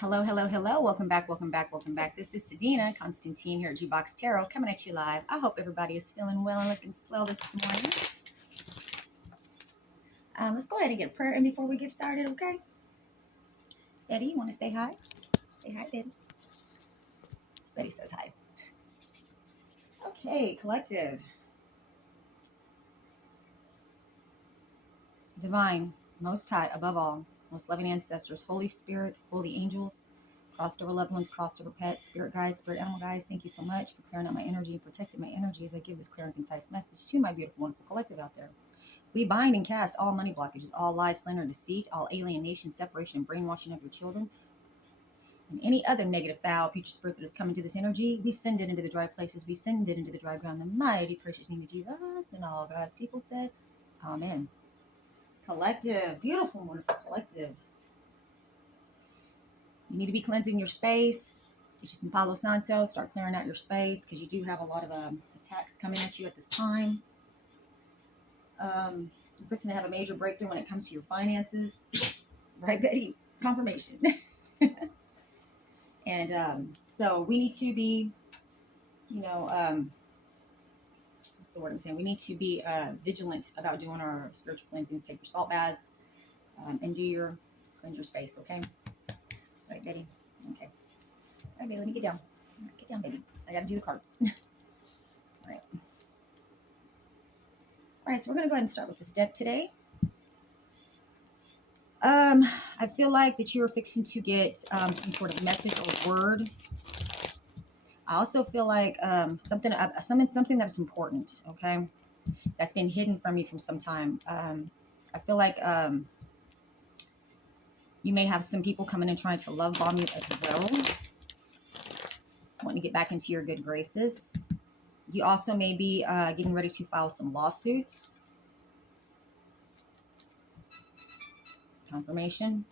Hello, hello, hello. Welcome back, welcome back, welcome back. This is Sadina Constantine here at G-Box Tarot coming at you live. I hope everybody is feeling well and looking swell this morning. Let's go ahead and get a prayer in before we get started, okay? Betty, you want to say hi? Say hi, Betty. Betty says hi. Okay, collective. Divine, most high, above all, most loving ancestors, Holy Spirit, holy angels, crossed over loved ones, crossed over pets, spirit guides, spirit animal guides, thank you so much for clearing out my energy and protecting my energy as I give this clear and concise message to my beautiful, wonderful collective out there. We bind and cast all money blockages, all lies, slander, deceit, all alienation, separation, and brainwashing of your children, and any other negative, foul, future spirit that is coming to this energy. We send it into the dry places. We send it into the dry ground. The mighty, precious name of Jesus, and all God's people said, Amen. Collective, beautiful, wonderful collective. You need to be cleansing your space. Get you some Palo Santo. Start clearing out your space because you do have a lot of attacks coming at you at this time. You're fixing to have a major breakthrough when it comes to your finances. Right, Betty? Confirmation. And so we need to be, what's the word I'm saying? We need to be vigilant about doing our spiritual cleansings. Take your salt baths and cleanse your space, okay? Right, Betty? Okay. All right, baby, let me get down. Get down, baby. I got to do the cards. All right. All right, so we're going to go ahead and start with this deck today. I feel like that you're fixing to get some sort of message or word. I also feel like something that is important, okay? That's been hidden from you from some time. I feel like you may have some people coming and trying to love bomb you as well, wanting to get back into your good graces. You also may be getting ready to file some lawsuits. Confirmation.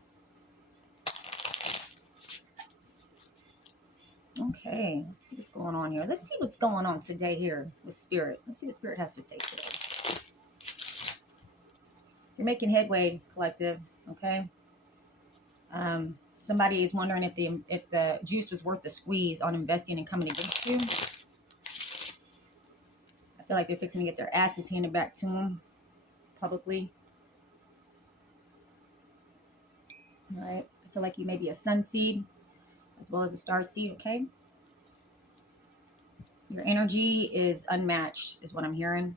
Okay, let's see what's going on here. Let's see what's going on today here with Spirit. Let's see what Spirit has to say today. You're making headway, collective, okay? Somebody is wondering if the juice was worth the squeeze on investing and coming against you. I feel like they're fixing to get their asses handed back to them publicly. All right. I feel like you may be a sun seed as well as a star seed, okay? Your energy is unmatched, is what I'm hearing.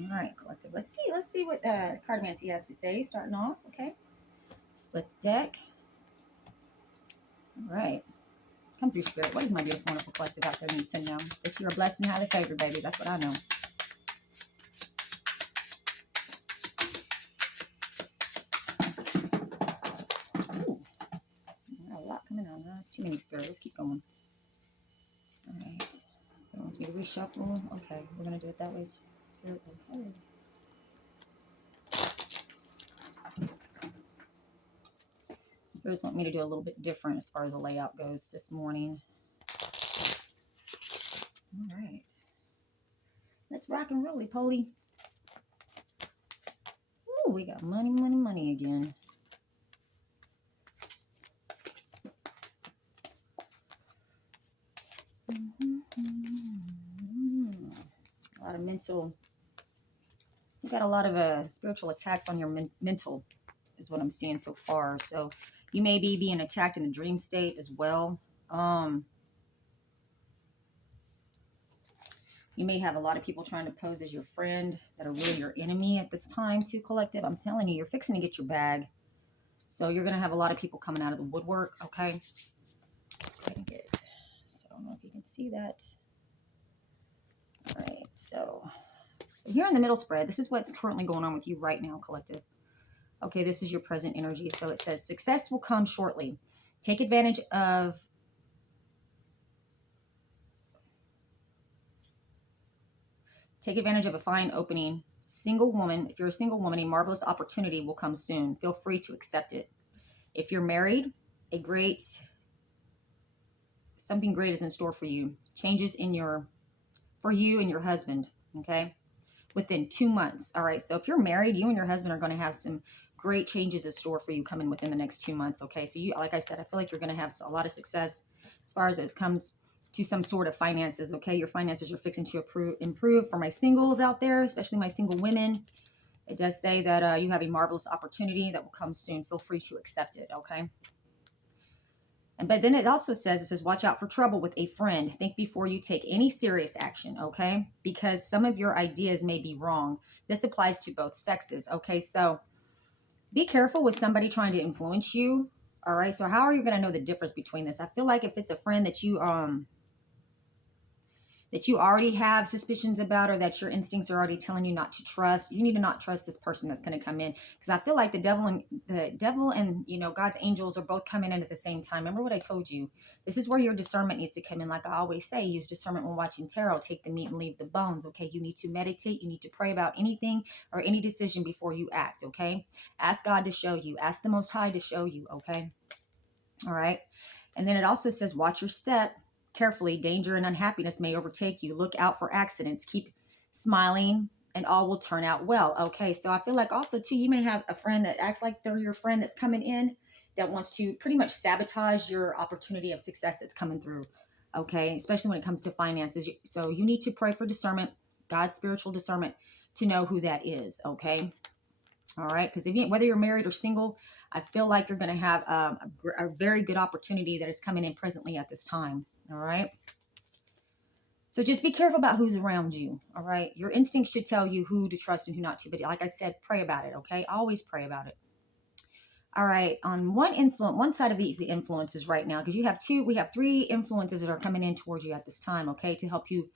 All right, collective. Let's see what Cartomancy has to say, starting off, okay? Split the deck. All right. Come through, Spirit. What is my beautiful, wonderful collective out there need to know? That you're blessed and highly favored, baby. That's what I know. Ooh. A lot coming out. That's too many, Spirit. Let's keep going. All right. Spirit wants me to reshuffle. Okay. We're going to do it that way, Spirit. Okay. Spirits want me to do a little bit different as far as the layout goes this morning. All right. Let's rock and roll, Polly. Ooh, we got money, money, money again. A lot of mental. You've got a lot of spiritual attacks on your mental, is what I'm seeing so far. So you may be being attacked in a dream state as well. You may have a lot of people trying to pose as your friend that are really your enemy at this time too, collective. I'm telling you, you're fixing to get your bag. So you're going to have a lot of people coming out of the woodwork, okay? Let's go ahead and get, so I don't know if you can see that. All right, so here in the middle spread, this is what's currently going on with you right now, collective. Okay, this is your present energy. So it says, success will come shortly. Take advantage of a fine opening. Single woman, if you're a single woman, a marvelous opportunity will come soon. Feel free to accept it. If you're married, something great is in store for you. Changes for you and your husband, okay? Within 2 months. All right, so if you're married, you and your husband are going to have some great changes in store for you coming within the next 2 months. Okay. So you, like I said, I feel like you're going to have a lot of success as far as it comes to some sort of finances. Okay. Your finances are fixing to improve for my singles out there, especially my single women. It does say that you have a marvelous opportunity that will come soon. Feel free to accept it. Okay. But then it also says, it says, watch out for trouble with a friend. Think before you take any serious action, okay? Because some of your ideas may be wrong. This applies to both sexes, okay? So be careful with somebody trying to influence you, all right? So how are you going to know the difference between this? I feel like if it's a friend that you already have suspicions about, or that your instincts are already telling you not to trust, you need to not trust this person that's going to come in, because I feel like the devil and you know, God's angels are both coming in at the same time. Remember what I told you? This is where your discernment needs to come in. Like I always say, use discernment when watching tarot. Take the meat and leave the bones. Okay, you need to meditate. You need to pray about anything or any decision before you act. Okay, ask God to show you. Ask the Most High to show you. Okay, all right. And then it also says, watch your step carefully. Danger and unhappiness may overtake you. Look out for accidents. Keep smiling and all will turn out well. Okay. So I feel like also too, you may have a friend that acts like they're your friend that's coming in, that wants to pretty much sabotage your opportunity of success that's coming through. Okay. Especially when it comes to finances. So you need to pray for discernment, God's spiritual discernment, to know who that is. Okay. All right. Because whether you're married or single, I feel like you're going to have a very good opportunity that is coming in presently at this time. All right. So just be careful about who's around you. All right. Your instincts should tell you who to trust and who not to. But like I said, pray about it. Okay. Always pray about it. All right. On one side of these influences right now, because we have three influences that are coming in towards you at this time. Okay. To help you,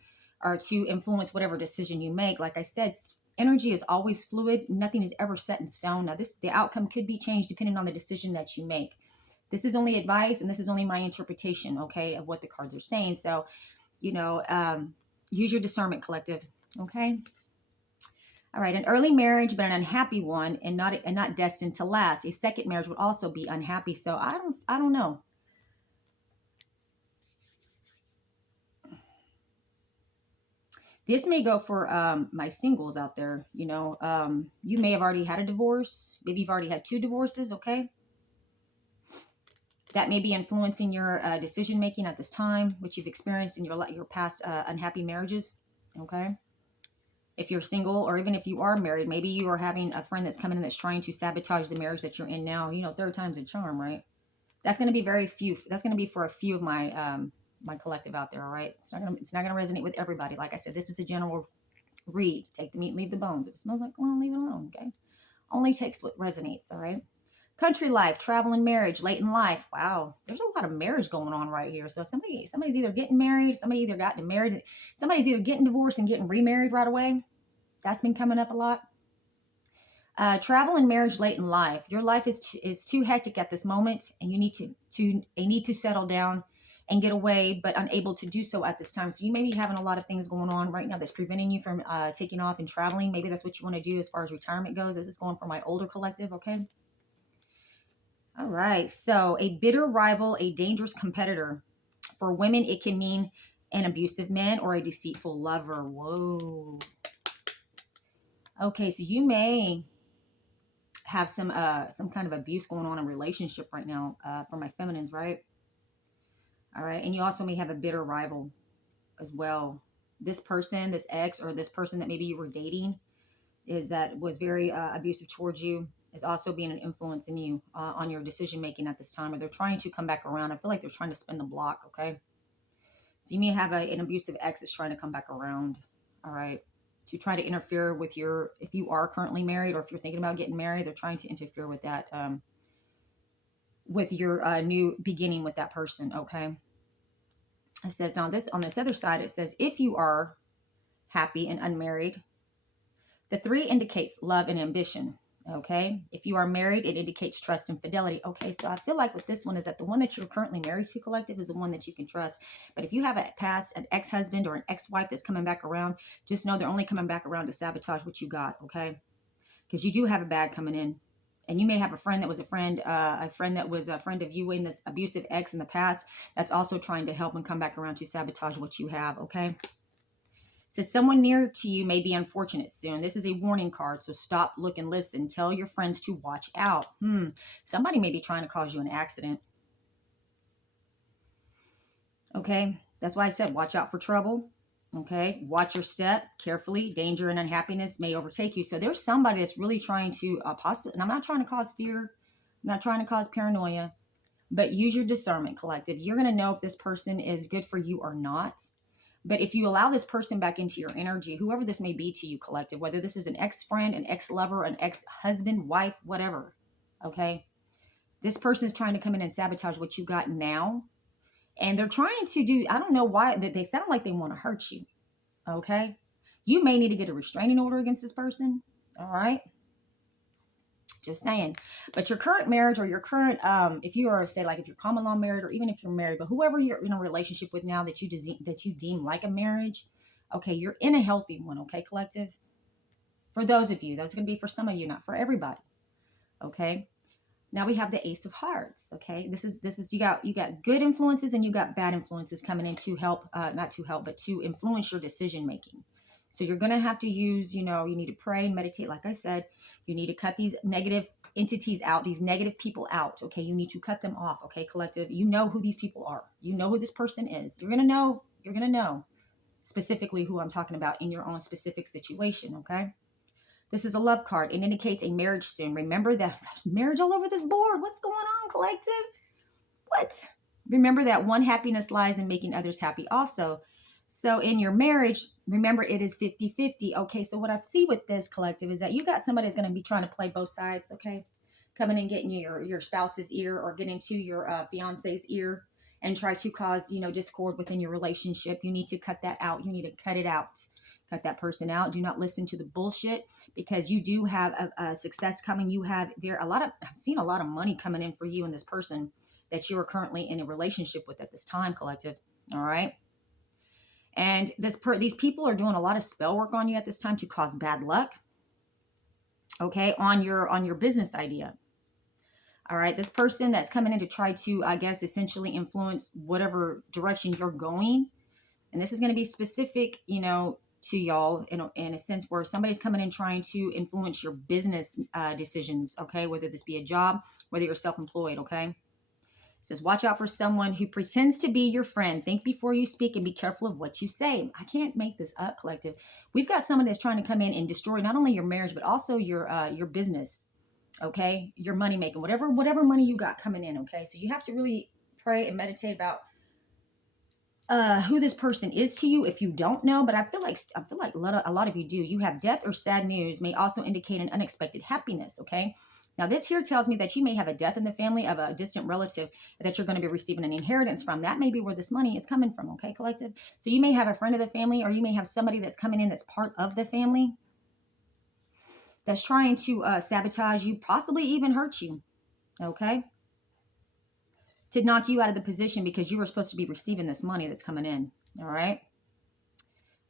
or to influence whatever decision you make. Like I said, energy is always fluid. Nothing is ever set in stone. Now the outcome could be changed depending on the decision that you make. This is only advice, and this is only my interpretation, okay, of what the cards are saying. So, you know, use your discernment, collective, okay? All right, an early marriage, but an unhappy one, and not destined to last. A second marriage would also be unhappy. So I don't know. This may go for my singles out there. You know, you may have already had a divorce. Maybe you've already had 2 divorces, okay? That may be influencing your decision making at this time, which you've experienced in your past unhappy marriages. Okay. If you're single, or even if you are married, maybe you are having a friend that's coming in that's trying to sabotage the marriage that you're in now. You know, third time's a charm, right? That's going to be very few. That's going to be for a few of my my collective out there. All right. It's not going to resonate with everybody. Like I said, this is a general read. Take the meat and leave the bones. If it smells like cologne, leave it alone. Okay. Only takes what resonates. All right. Country life, travel and marriage, late in life. Wow, there's a lot of marriage going on right here. So somebody's either getting married, somebody either got married, somebody's either getting divorced and getting remarried right away. That's been coming up a lot. Travel and marriage late in life. Your life is too hectic at this moment, and you need to settle down and get away, but unable to do so at this time. So you may be having a lot of things going on right now that's preventing you from taking off and traveling. Maybe that's what you want to do as far as retirement goes. This is going for my older collective, okay? All right. So a bitter rival, a dangerous competitor. For women, it can mean an abusive man or a deceitful lover. Whoa. Okay. So you may have some kind of abuse going on in a relationship right now for my feminines, right? All right. And you also may have a bitter rival as well. This person, this ex, or this person that maybe you were dating was very abusive towards you, is also being an influence in you on your decision making at this time, or they're trying to come back around. I feel like they're trying to spin the block. Okay, so you may have an abusive ex that's trying to come back around. All right, to try to interfere with if you are currently married, or if you're thinking about getting married, they're trying to interfere with that, with your new beginning with that person. Okay, it says on this other side, it says if you are happy and unmarried, the 3 indicates love and ambition. Okay. If you are married, it indicates trust and fidelity. Okay. So I feel like with this one is that the one that you're currently married to, collective, is the one that you can trust. But if you have an ex-husband or an ex-wife that's coming back around, just know they're only coming back around to sabotage what you got. Okay. Because you do have a bad coming in. And you may have a friend that was a friend that was a friend of you in this abusive ex in the past that's also trying to help and come back around to sabotage what you have. Okay. says someone near to you may be unfortunate soon. This is a warning card, so stop, look, and listen. Tell your friends to watch out. Somebody may be trying to cause you an accident. Okay, that's why I said watch out for trouble. Okay, watch your step carefully. Danger and unhappiness may overtake you. So there's somebody that's really trying to and I'm not trying to cause fear. I'm not trying to cause paranoia, but use your discernment, collective. You're going to know if this person is good for you or not. But if you allow this person back into your energy, whoever this may be to you, collective, whether this is an ex-friend, an ex-lover, an ex-husband, wife, whatever, okay, this person is trying to come in and sabotage what you got now. And they're trying to do, I don't know why, they sound like they want to hurt you. Okay. You may need to get a restraining order against this person. All right. Just saying. But your current marriage or your current, if you are, say, like if you're common law married, or even if you're married, but whoever you're in a relationship with now that you deem like a marriage, okay, you're in a healthy one. Okay, collective. For those of you, that's going to be for some of you, not for everybody. Okay. Now we have the Ace of Hearts. Okay, this is you got good influences and you got bad influences coming in to help, not to help, but to influence your decision making. So you're gonna have to use, you need to pray and meditate. Like I said, you need to cut these negative entities out, these negative people out. Okay, you need to cut them off. Okay, collective, you know who these people are. You know who this person is. You're gonna know specifically who I'm talking about in your own specific situation. Okay. This is a love card. It indicates a marriage soon. Remember that there's marriage all over this board. What's going on, collective? What? Remember that one happiness lies in making others happy also. So in your marriage, remember it is 50-50. Okay, so what I see with this, collective, is that you got somebody that's going to be trying to play both sides, okay? Coming and getting your spouse's ear or getting to your fiance's ear and try to cause, discord within your relationship. You need to cut that out. You need to cut it out. Cut that person out. Do not listen to the bullshit, because you do have a success coming. You have I've seen a lot of money coming in for you and this person that you are currently in a relationship with at this time, collective. All right. And these people are doing a lot of spell work on you at this time to cause bad luck. Okay. On your business idea. All right. This person that's coming in to try to, I guess, essentially influence whatever direction you're going. And this is going to be specific, to y'all in a sense where somebody's coming in trying to influence your business decisions, okay? Whether this be a job, whether you're self-employed, okay? It says, watch out for someone who pretends to be your friend. Think before you speak and be careful of what you say. I can't make this up, collective. We've got someone that's trying to come in and destroy not only your marriage, but also your business, okay? Your money making, whatever money you got coming in, okay? So you have to really pray and meditate about who this person is to you if you don't know, but I feel like a lot of you do. You have death or sad news may also indicate an unexpected happiness. Okay. Now this here tells me that you may have a death in the family of a distant relative that you're going to be receiving an inheritance from. That may be where this money is coming from. Okay, collective. So you may have a friend of the family, or you may have somebody that's coming in that's part of the family that's trying to sabotage you, possibly even hurt you. Okay. To knock you out of the position because you were supposed to be receiving this money that's coming in. All right.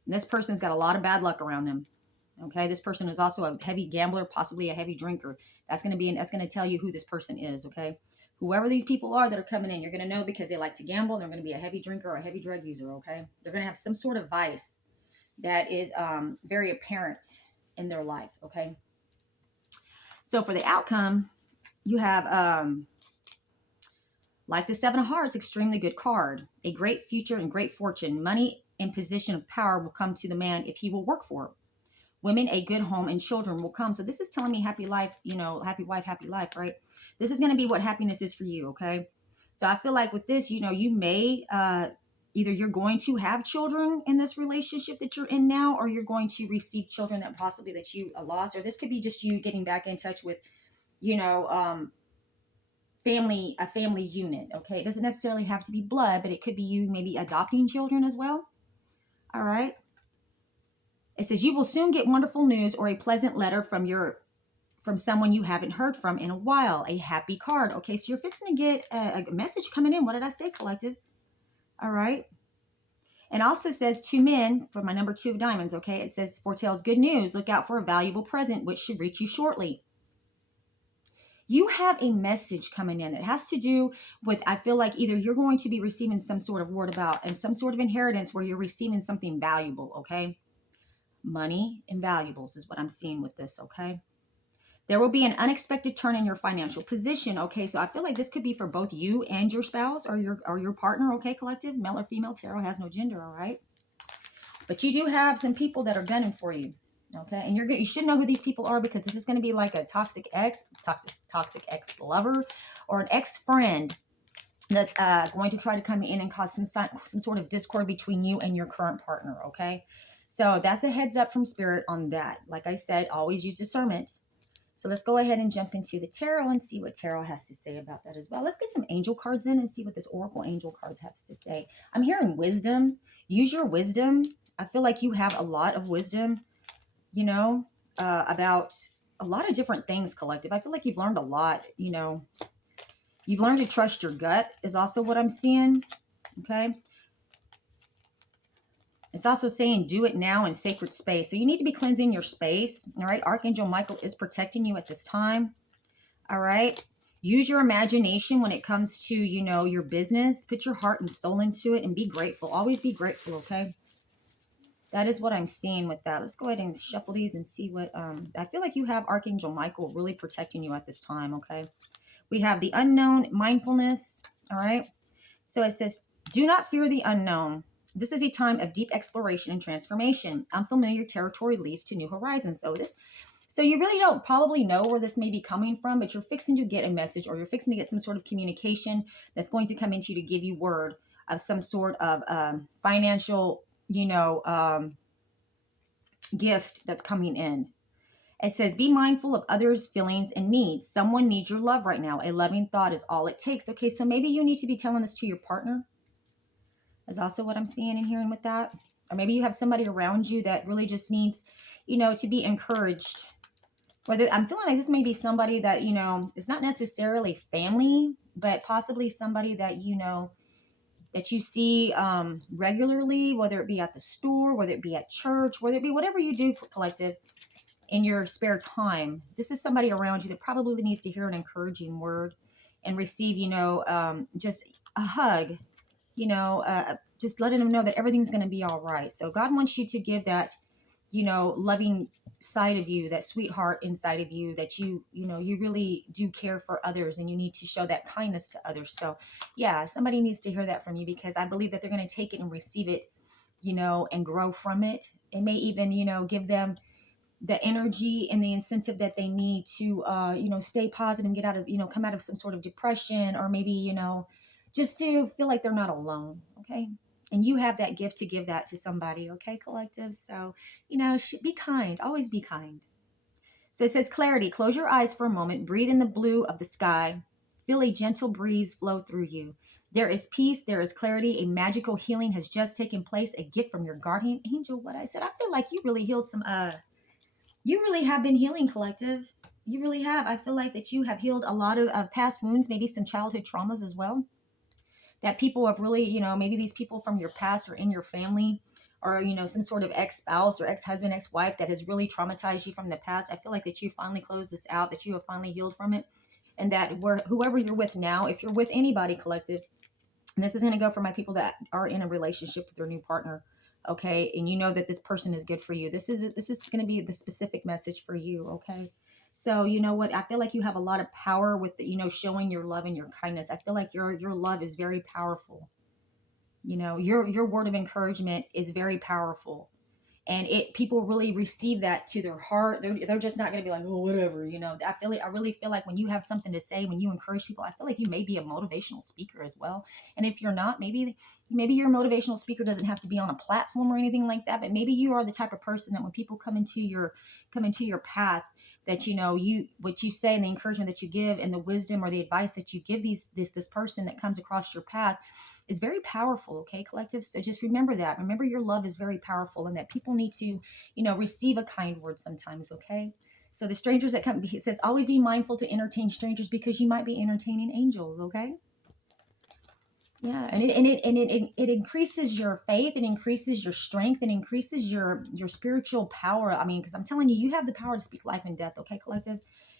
And this person's got a lot of bad luck around them. Okay. This person is also a heavy gambler, possibly a heavy drinker. That's going to tell you who this person is. Okay. Whoever these people are that are coming in, you're going to know because they like to gamble. They're going to be a heavy drinker or a heavy drug user. Okay. They're going to have some sort of vice that is very apparent in their life. Okay. So for the outcome, you have, like the Seven of Hearts, extremely good card. A great future and great fortune. Money and position of power will come to the man if he will work for it. Women, a good home and children will come. So this is telling me happy life, happy wife, happy life, right? This is going to be what happiness is for you, okay? So I feel like with this, you may, either you're going to have children in this relationship that you're in now, or you're going to receive children that possibly that you lost, or this could be just you getting back in touch with, a family unit. Okay. It doesn't necessarily have to be blood, but it could be you maybe adopting children as well. All right. It says you will soon get wonderful news or a pleasant letter from someone you haven't heard from in a while. A happy card. Okay. So you're fixing to get a message coming in. What did I say, collective? All right. And also says to men, for my number 2 of diamonds. Okay. It says foretells good news. Look out for a valuable present, which should reach you shortly. You have a message coming in that has to do with, I feel like either you're going to be receiving some sort of word about and some sort of inheritance where you're receiving something valuable, okay? money, and valuables is what I'm seeing with this, okay? There will be an unexpected turn in your financial position, okay? So I feel like this could be for both you and your spouse or your partner, okay, collective? Male or female, tarot has no gender, all right? But you do have some people that are gunning for you, okay? And you should know who these people are, because this is going to be like a toxic ex lover, or an ex friend that's going to try to come in and cause some sort of discord between you and your current partner, okay? So that's a heads up from spirit on that. Like I said, always use discernment. So let's go ahead and jump into the tarot and see what tarot has to say about that as well. Let's get some angel cards in and see what this oracle angel cards has to say. I'm hearing wisdom. Use your wisdom. I feel like you have a lot of wisdom, you know, about a lot of different things, collective. I feel like you've learned a lot, you know. You've learned to trust your gut is also what I'm seeing, okay? It's also saying do it now in sacred space. So you need to be cleansing your space, all right? Archangel Michael is protecting you at this time, all right? Use your imagination when it comes to, you know, your business. Put your heart and soul into it and be grateful. Always be grateful, okay? That is what I'm seeing with that. Let's go ahead and shuffle these and see what, I feel like you have Archangel Michael really protecting you at this time, okay? We have the unknown, mindfulness, all right? So it says, do not fear the unknown. This is a time of deep exploration and transformation. Unfamiliar territory leads to new horizons. So you really don't probably know where this may be coming from, but you're fixing to get a message, or you're fixing to get some sort of communication that's going to come into you to give you word of some sort of financial, you know, gift that's coming in. It says, be mindful of others' feelings and needs. Someone needs your love right now. A loving thought is all it takes. Okay, so maybe you need to be telling this to your partner. Is also what I'm seeing and hearing with that. Or maybe you have somebody around you that really just needs, you know, to be encouraged. Whether I'm feeling like this may be somebody that, you know, it's not necessarily family, but possibly somebody that, you know, that you see regularly, whether it be at the store, whether it be at church, whether it be whatever you do for collective in your spare time. This is somebody around you that probably needs to hear an encouraging word and receive, you know, just a hug, you know, just letting them know that everything's going to be all right. So God wants you to give that, you know, loving side of you, that sweetheart inside of you, that you know, you really do care for others, and you need to show that kindness to others. So yeah, somebody needs to hear that from you, because I believe that they're going to take it and receive it, you know, and grow from it. It may even, you know, give them the energy and the incentive that they need to, you know, stay positive and get out of, you know, come out of some sort of depression, or maybe, you know, just to feel like they're not alone. Okay. And you have that gift to give that to somebody. Okay, collective. So, you know, be kind, always be kind. So it says clarity. Close your eyes for a moment. Breathe in the blue of the sky. Feel a gentle breeze flow through you. There is peace. There is clarity. A magical healing has just taken place. A gift from your guardian angel. What I said, I feel like you really healed some, you really have been healing, collective. You really have. I feel like that you have healed a lot of past wounds, maybe some childhood traumas as well. That people have really, you know, maybe these people from your past or in your family, or, you know, some sort of ex-spouse or ex-husband, ex-wife that has really traumatized you from the past. I feel like that you finally closed this out, that you have finally healed from it. And that whoever you're with now, if you're with anybody, collective, and this is going to go for my people that are in a relationship with their new partner, okay, and you know that this person is good for you. This is going to be the specific message for you, okay? So you know what? I feel like you have a lot of power with the, you know, showing your love and your kindness. I feel like your love is very powerful. You know, your word of encouragement is very powerful, and people really receive that to their heart. They're just not going to be like, oh, whatever, you know. I really feel like when you have something to say, when you encourage people, I feel like you may be a motivational speaker as well. And if you're not, maybe your motivational speaker doesn't have to be on a platform or anything like that, but maybe you are the type of person that when people come into your path, that, you know, what you say and the encouragement that you give and the wisdom or the advice that you give this person that comes across your path is very powerful. Okay, collective. So just remember that. Remember your love is very powerful, and that people need to, you know, receive a kind word sometimes. Okay. So the strangers that come, it says, always be mindful to entertain strangers, because you might be entertaining angels. Okay. Yeah, and it increases your faith, it increases your strength, it increases your spiritual power. I mean, because I'm telling you, you have the power to speak life and death, okay, collective?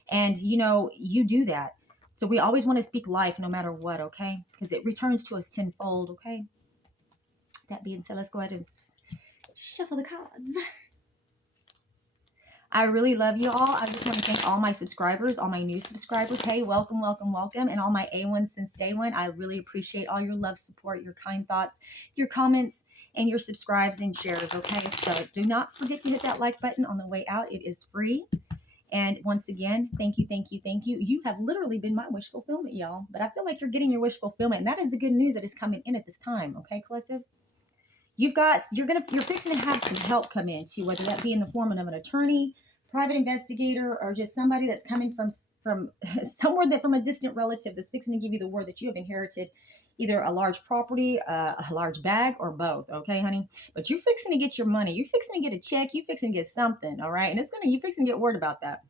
And you know, you do that. So we always want to speak life no matter what, okay? Because it returns to us tenfold, okay? That being said, let's go ahead and shuffle the cards. I really love you all. I just want to thank all my subscribers, all my new subscribers. Hey, welcome, welcome, welcome. And all my A1s since day one. I really appreciate all your love, support, your kind thoughts, your comments, and your subscribes and shares. Okay, so do not forget to hit that like button on the way out. It is free. And once again, thank you, thank you, thank you. You have literally been my wish fulfillment, y'all. But I feel like you're getting your wish fulfillment. And that is the good news that is coming in at this time. Okay, collective? You're fixing to have some help come in too, whether that be in the form of an attorney, private investigator, or just somebody that's coming from somewhere, that from a distant relative that's fixing to give you the word that you have inherited either a large property, a large bag, or both. Okay, honey? But you're fixing to get your money. You're fixing to get a check. You're fixing to get something. All right. And you're fixing to get word about that.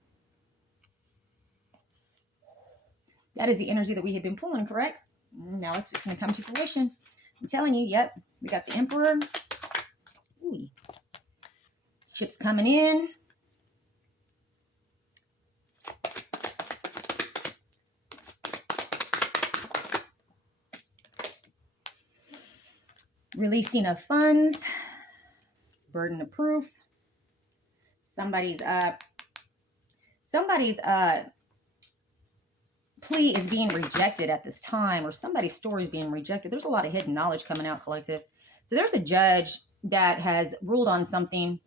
That is the energy that we have been pulling, correct? Now it's fixing to come to fruition. I'm telling you, yep. We got the Emperor. Ooh. Ships coming in. Releasing of funds. Burden of proof. Somebody's plea is being rejected at this time, or somebody's story is being rejected. There's a lot of hidden knowledge coming out, collective. So there's a judge that has ruled on something,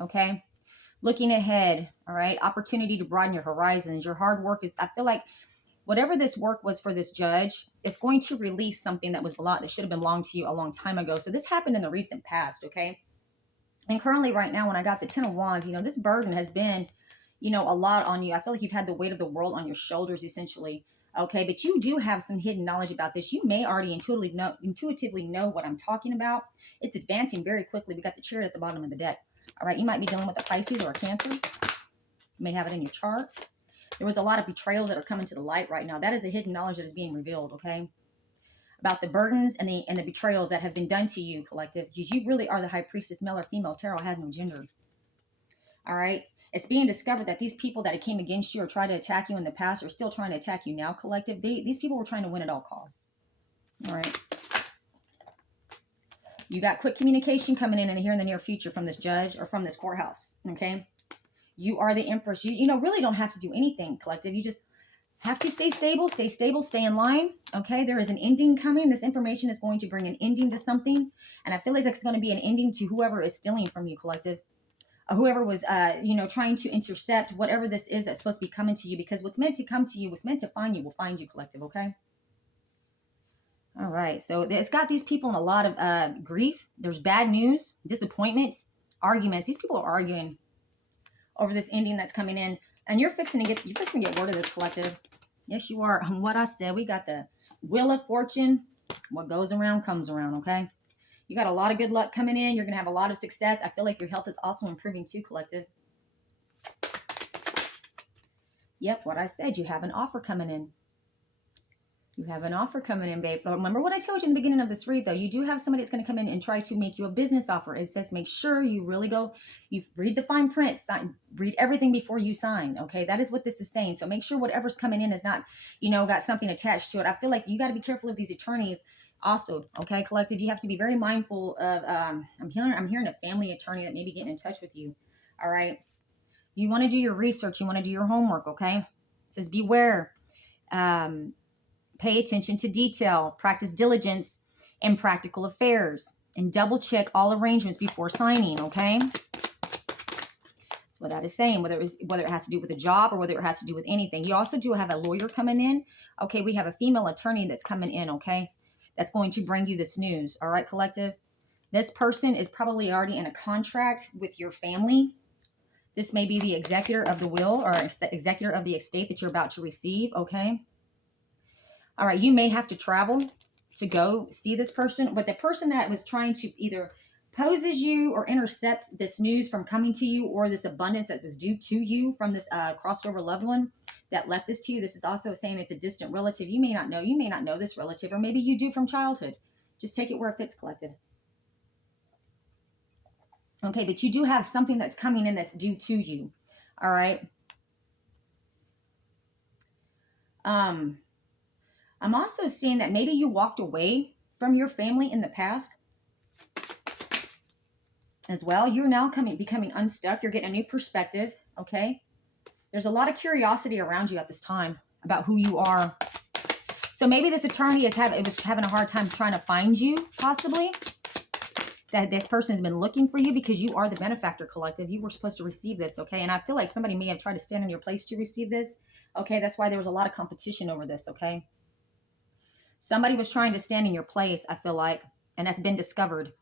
okay? Looking ahead, all right? Opportunity to broaden your horizons. Your hard work is, I feel like whatever this work was for this judge, it's going to release something that should have been belonged to you a long time ago. So this happened in the recent past, okay? And currently right now, when I got the 10 of Wands, this burden has been, a lot on you. I feel like you've had the weight of the world on your shoulders, essentially. Okay, but you do have some hidden knowledge about this. You may already intuitively know what I'm talking about. It's advancing very quickly. We got the Chariot at the bottom of the deck. All right, you might be dealing with a Pisces or a Cancer. You may have it in your chart. There was a lot of betrayals that are coming to the light right now. That is a hidden knowledge that is being revealed, okay? About the burdens and the betrayals that have been done to you, collective. You really are the High Priestess, male or female. Tarot has no gender. All right? It's being discovered that these people that came against you or tried to attack you in the past are still trying to attack you now, collective. These people were trying to win at all costs. All right. You got quick communication coming in here in the near future from this judge or from this courthouse. Okay. You are the Empress. You really don't have to do anything, collective. You just have to stay stable, stay in line. Okay. There is an ending coming. This information is going to bring an ending to something. And I feel like it's going to be an ending to whoever is stealing from you, collective. Whoever was, trying to intercept whatever this is that's supposed to be coming to you, because what's meant to come to you, what's meant to find you, will find you, collective, okay? All right, so it's got these people in a lot of grief. There's bad news, disappointment, arguments. These people are arguing over this ending that's coming in, and you're fixing to get word of this, collective. Yes, you are. What I said, we got the Wheel of Fortune. What goes around comes around, okay? You got a lot of good luck coming in. You're going to have a lot of success. I feel like your health is also improving too, collective. Yep, what I said. You have an offer coming in. You have an offer coming in, babes. So remember what I told you in the beginning of this read, though. You do have somebody that's going to come in and try to make you a business offer. It says make sure you really you read the fine print, read everything before you sign, okay? That is what this is saying. So make sure whatever's coming in is not, got something attached to it. I feel like you got to be careful of these attorneys. Also, okay, collective, you have to be very mindful of, I'm hearing a family attorney that may be getting in touch with you. All right. You want to do your research. You want to do your homework. Okay. It says beware, pay attention to detail, practice diligence in practical affairs, and double check all arrangements before signing. Okay. That's what that is saying, whether it has to do with a job or whether it has to do with anything. You also do have a lawyer coming in. Okay. We have a female attorney that's coming in. Okay. That's going to bring you this news. All right, collective. This person is probably already in a contract with your family. This may be the executor of the will or executor of the estate that you're about to receive. Okay. All right. You may have to travel to go see this person, but the person that was trying to either poses you or intercepts this news from coming to you, or this abundance that was due to you from this crossed over loved one that left this to you. This is also saying it's a distant relative. You may not know this relative, or maybe you do from childhood. Just take it where it fits, collective. Okay, but you do have something that's coming in that's due to you. All right. I'm also seeing that maybe you walked away from your family in the past as well. You're now becoming unstuck. You're getting a new perspective. okay? There's a lot of curiosity around you at this time about who you are. So maybe this attorney was having a hard time trying to find you, possibly. That this person has been looking for you because you are the benefactor, collective. You were supposed to receive this, okay? And I feel like somebody may have tried to stand in your place to receive this, okay? That's why there was a lot of competition over this, okay? Somebody was trying to stand in your place, I feel like, and that's been discovered.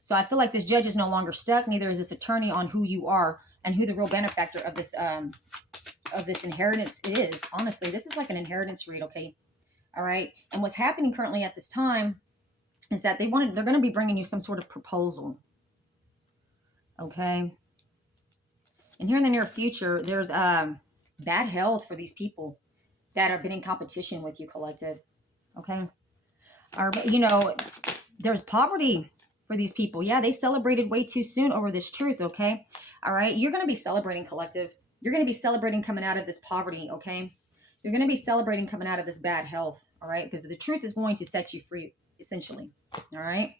So I feel like this judge is no longer stuck. Neither is this attorney on who you are and who the real benefactor of this inheritance is. Honestly, this is like an inheritance read, okay? All right. And what's happening currently at this time is that they're going to be bringing you some sort of proposal. Okay. And here in the near future, there's bad health for these people that have been in competition with you, collective. Okay. Or, you know, there's poverty for these people. Yeah, they celebrated way too soon over this truth, okay? All right, you're going to be celebrating, collective. You're going to be celebrating coming out of this poverty, okay? You're going to be celebrating coming out of this bad health, all right? Because the truth is going to set you free, essentially, all right?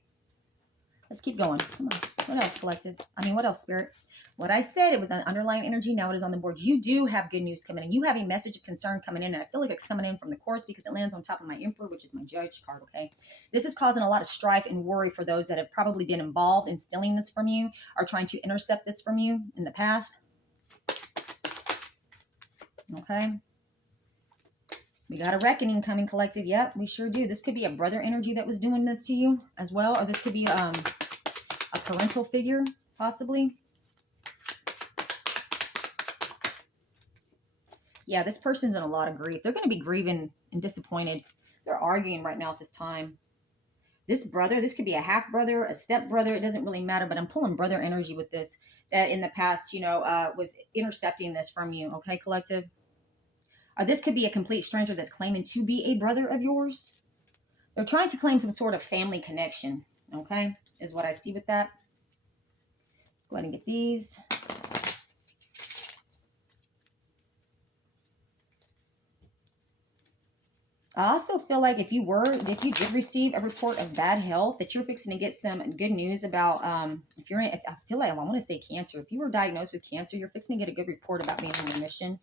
Let's keep going. Come on. What else, collective? I mean, what else, spirit? What I said, it was an underlying energy. Now it is on the board. You do have good news coming in. You have a message of concern coming in. And I feel like it's coming in from the course because it lands on top of my Emperor, which is my judge card, okay? This is causing a lot of strife and worry for those that have probably been involved in stealing this from you or trying to intercept this from you in the past. Okay? We got a reckoning coming, collective. Yep, we sure do. This could be a brother energy that was doing this to you as well. Or this could be a parental figure, possibly. Yeah, this person's in a lot of grief. They're going to be grieving and disappointed. They're arguing right now at this time. This brother, this could be a half brother, a step brother. It doesn't really matter, but I'm pulling brother energy with this. That in the past, you know, was intercepting this from you. Okay, collective. Or this could be a complete stranger that's claiming to be a brother of yours. They're trying to claim some sort of family connection. Okay, is what I see with that. Let's go ahead and get these. I also feel like if you did receive a report of bad health, that you're fixing to get some good news about, I feel like I want to say cancer. If you were diagnosed with cancer, you're fixing to get a good report about being in remission.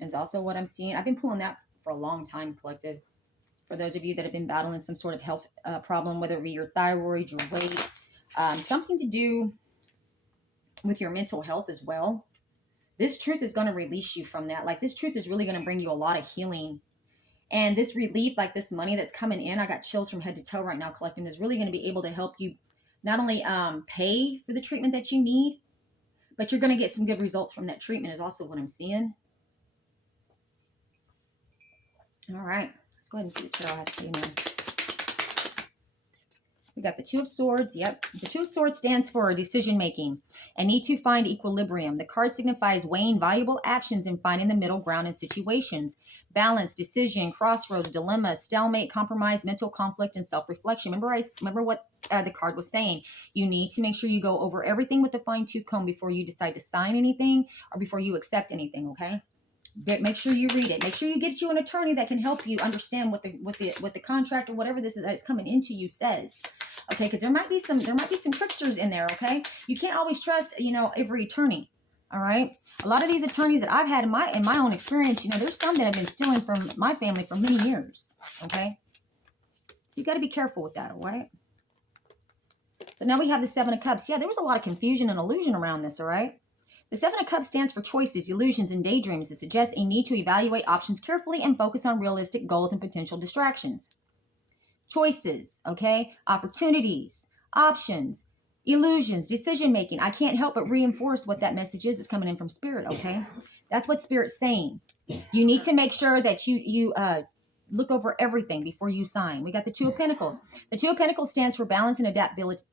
Is also what I'm seeing. I've been pulling that for a long time, collective. For those of you that have been battling some sort of health problem, whether it be your thyroid, your weight, something to do with your mental health as well. This truth is going to release you from that. Like this truth is really going to bring you a lot of healing. And this relief, like this money that's coming in, I got chills from head to toe right now, collecting, is really going to be able to help you not only pay for the treatment that you need, but you're going to get some good results from that treatment is also what I'm seeing. All right, let's go ahead and see what Tarot has to say now. We got the Two of Swords. Yep. The Two of Swords stands for decision making and need to find equilibrium. The card signifies weighing valuable actions and finding the middle ground in situations. Balance, decision, crossroads, dilemma, stalemate, compromise, mental conflict, and self-reflection. Remember what the card was saying. You need to make sure you go over everything with a fine-tooth comb before you decide to sign anything or before you accept anything, okay? Make sure you read it. Make sure you get you an attorney that can help you understand what the contract or whatever this is that's coming into you says. Okay, because there might be some tricksters in there. Okay, you can't always trust every attorney. All right, a lot of these attorneys that I've had in my own experience, there's some that have been stealing from my family for many years. Okay, so you got to be careful with that. All right. So now we have the Seven of Cups. Yeah, there was a lot of confusion and illusion around this. All right. The Seven of Cups stands for choices, illusions, and daydreams. It suggests a need to evaluate options carefully and focus on realistic goals and potential distractions. Choices, okay? Opportunities, options, illusions, decision-making. I can't help but reinforce what that message is that's coming in from Spirit, okay? That's what Spirit's saying. You need to make sure that you look over everything before you sign. We got the Two of Pentacles. The Two of Pentacles stands for balance and adaptability.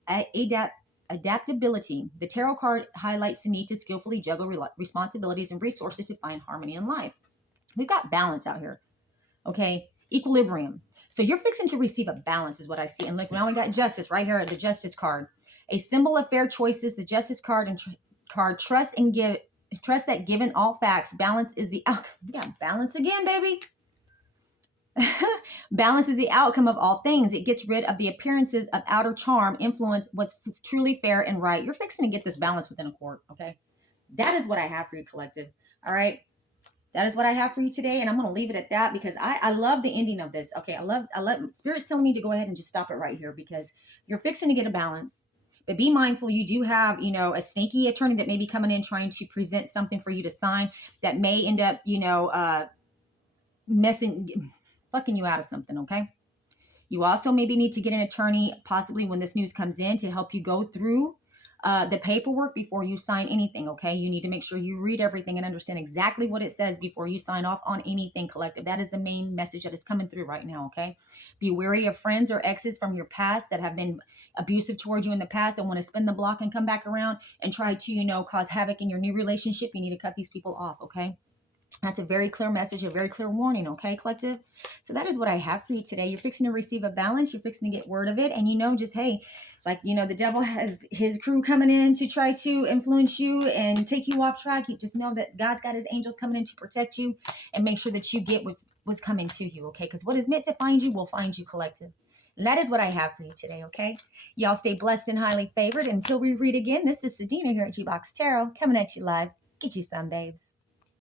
The tarot card highlights the need to skillfully juggle responsibilities and resources to find harmony in life. We've got balance out here. Okay, equilibrium. So you're fixing to receive a balance is what I see. And look, now we got justice right here at the justice card. A symbol of fair choices, the justice card and trust that given all facts, balance is the outcome. We got balance again, baby. Balance is the outcome of all things. It gets rid of the appearances of outer charm, influence, what's truly fair and right. You're fixing to get this balance within a court, okay? That is what I have for you, collective. All right. That is what I have for you today. And I'm going to leave it at that because I love the ending of this. Okay. I love Spirit's telling me to go ahead and just stop it right here because you're fixing to get a balance. But be mindful, you do have, a sneaky attorney that may be coming in trying to present something for you to sign that may end up, fucking you out of something. Okay. You also maybe need to get an attorney, possibly when this news comes in, to help you go through the paperwork before you sign anything, okay? You need to make sure you read everything and understand exactly what it says before you sign off on anything, collective. That is the main message that is coming through right now, okay? Be wary of friends or exes from your past that have been abusive towards you in the past and want to spin the block and come back around and try to, cause havoc in your new relationship. You need to cut these people off, okay? That's a very clear message, a very clear warning, okay, collective? So that is what I have for you today. You're fixing to receive a balance. You're fixing to get word of it. And just, hey, the devil has his crew coming in to try to influence you and take you off track. You just know that God's got his angels coming in to protect you and make sure that you get what's coming to you, okay? Because what is meant to find you will find you, collective. And that is what I have for you today, okay? Y'all stay blessed and highly favored. Until we read again, this is Sadina here at G-Box Tarot coming at you live. Get you some, babes.